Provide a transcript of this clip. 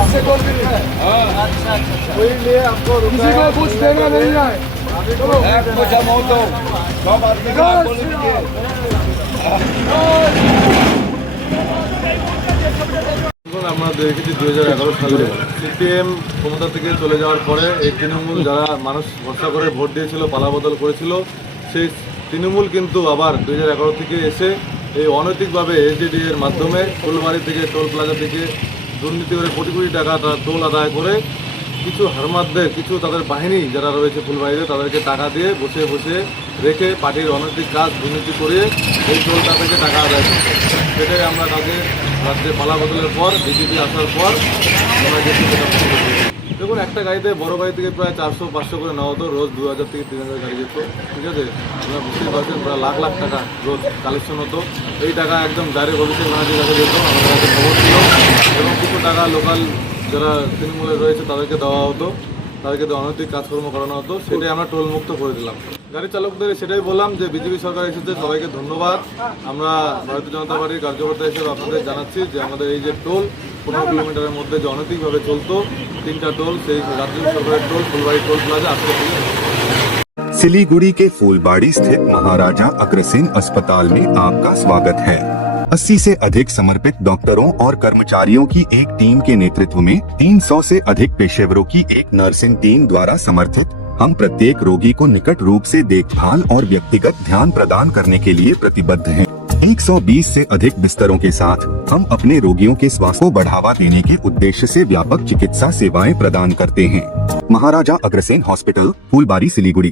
इससे टोल भी नहीं है। अच्छा अच्छा वही लिए आपको किसी को कुछ देना नहीं है। चलो सब आदमी को आप बोले दीजिए। আমরা দেখেছি 2011 সালে সিপিএম ক্ষমতা থেকে চলে যাওয়ার পরে এই তৃণমূল যারা মানুষ ভরসা করে ভোট দিয়েছিল পালাবদল করেছিল সেই তৃণমূল কিন্তু আবার 2011 থেকে এসে এই অনৈতিকভাবে এসডিডি এর মাধ্যমে ফুলবাড়ি থেকে টোল প্লাজা থেকে দুর্নীতি করে কোটি কোটি টাকা টোল আদায় করে কিছু হারমাদদের কিছু তাদের বাহিনী যারা রয়েছে ফুলবাড়িতে তাদেরকে টাকা দিয়ে বসে বসে রেখে পার্টির অনৈতিক কাজ দুর্নীতি করে এই টোলটা থেকে টাকা আদায় করছে। সেটাই আমরা কালকে রাজ্যে পালা বদলের পর বিজেপি আসার পর আমরা যেহেতু সেটা বন্ধ করে দিয়েছি। দেখুন একটা গাড়িতে বড় গাড়ি থেকে প্রায় 400-500 করে নেওয়া হতো, রোজ 2000 থেকে 3000 গাড়ি যেত, ঠিক আছে। আপনারা বুঝতেই পারছেন প্রায় লাখ লাখ টাকা রোজ কালেকশন হতো। এই টাকা একদম ডাইরেক্ট অফিসের ম্যানেজার কাছে যেত, আমাদের কাছে খবর ছিল এবং কিছু টাকা লোকাল যারা তৃণমূলে রয়েছে তাদেরকে দেওয়া হতো, তাদেরকে অনৈতিক কাজকর্ম করানো হতো। সেটাই আমরা টোল মুক্ত করে দিলাম। গাড়ি চালকদের সেটাই বললাম যে বিজেপি সরকার এসেছে, সবাইকে ধন্যবাদ। আমরা ভারতীয় জনতা পার্টির কার্যকর্তা হিসেবে আপনাদের জানাচ্ছি যে আমাদের এই যে টোল 15 কিলোমিটারের মধ্যে যে অনৈতিকভাবে চলতো 3টা টোল, সেই রাজ্য সরকারের টোল ফুলবাড়ি টোল প্লাজা আজকে থেকে सिलीगुड़ी के फूलबाड़ी स्थित महाराजा अग्रसेन अस्पताल में आपका स्वागत है। 80 से अधिक समर्पित डॉक्टरों और कर्मचारियों की एक टीम के नेतृत्व में 300 से अधिक पेशेवरों की एक नर्सिंग टीम द्वारा समर्थित हम प्रत्येक रोगी को निकट रूप से देखभाल और व्यक्तिगत ध्यान प्रदान करने के लिए प्रतिबद्ध हैं। 120 से अधिक बिस्तरों के साथ हम अपने रोगियों के स्वास्थ्य को बढ़ावा देने के उद्देश्य से व्यापक चिकित्सा सेवाएं प्रदान करते हैं। महाराजा अग्रसेन हॉस्पिटल, फूलबाड़ी, सिलीगुड़ी।